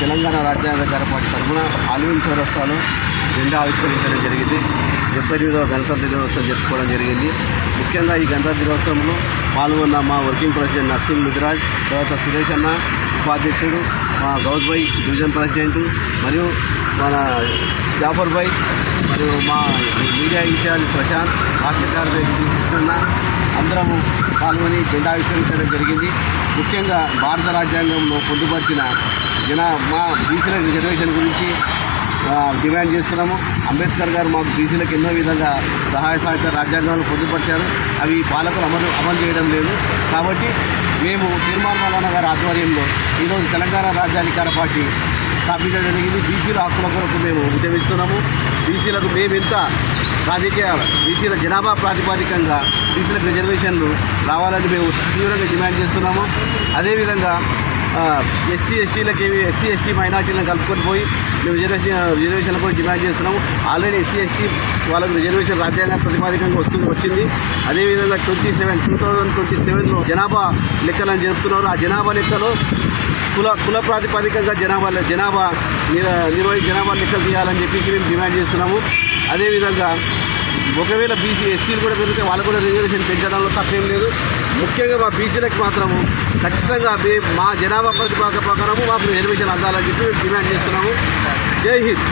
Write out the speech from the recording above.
తెలంగాణ రాజ్యాంగ పార్టీ తరఫున ఆల్విన్ చౌరస్తాలో జెండా ఆవిష్కరించడం జరిగింది. 78వ గణతంత్ర దినోత్సవం జరుపుకోవడం జరిగింది. ముఖ్యంగా ఈ గణతంత్ర దినోత్సవంలో పాల్గొన్న మా వర్కింగ్ ప్రెసిడెంట్ నర్సింగ్ ముదిరాజ్, తర్వాత సురేష్ అన్న ఉపాధ్యక్షుడు, మా గౌజ్ భాయ్ డివిజన్ ప్రెసిడెంట్, మరియు మన జాఫర్ భాయ్, మరియు మా మీడియా ఇన్ఛార్జ్ ప్రశాంత్, రాష్ట్ర కార్యదర్శి కృష్ణన్న అందరము పాల్గొని జెండా ఆవిష్కరించడం జరిగింది. ముఖ్యంగా భారత రాజ్యాంగంలో పొందుపరిచిన మా బీసీల రిజర్వేషన్ గురించి డిమాండ్ చేస్తున్నాము. అంబేద్కర్ గారు మాకు బీసీలకు ఎన్నో విధంగా సహాయ సహకార రాజ్యాంగంలో పొందుపరిచారు. అవి పాలకులు అమలు చేయడం లేదు. కాబట్టి మేము తీర్మాన్ మౌలానా గారి ఆధ్వర్యంలో ఈరోజు తెలంగాణ రాజ్యాధికార పార్టీ స్థాపించడం జరిగింది. బీసీల హక్కుల కొరకు మేము ఉద్యమిస్తున్నాము. బీసీలకు మేమెంత బీసీల జనాభా ప్రాతిపదికంగా బీసీలకు రిజర్వేషన్లు రావాలని మేము తీవ్రంగా డిమాండ్ చేస్తున్నాము. అదేవిధంగా ఎస్సీ ఎస్టీ మైనార్టీలను కలుపుకొని పోయి మేము రిజర్వేషన్ల కోసం డిమాండ్ చేస్తున్నాము. ఆల్రెడీ ఎస్సీ ఎస్టీ వాళ్ళకు రిజర్వేషన్ రాజ్యాంగ ప్రతిపాదికంగా వచ్చింది. అదేవిధంగా 2027లో జనాభా లెక్కలను జరుపుతున్నారు. ఆ జనాభా లెక్కలో కుల ప్రాతిపదికంగా జనాభా లెక్కలు తీయాలని చెప్పి మేము డిమాండ్ చేస్తున్నాము. అదేవిధంగా ఒకవేళ ఎస్సీలు కూడా పెరిగితే వాళ్ళకు కూడా రిజర్వేషన్ పెంచడంలో తప్పేం లేదు. ముఖ్యంగా మా బీసీలకు మాత్రము ఖచ్చితంగా మా జనాభా ప్రతిపాదన ప్రకారము మాకు రిజర్వేషన్ అందాలని చెప్పి మేము డిమాండ్ చేస్తున్నాము. జై హింద్.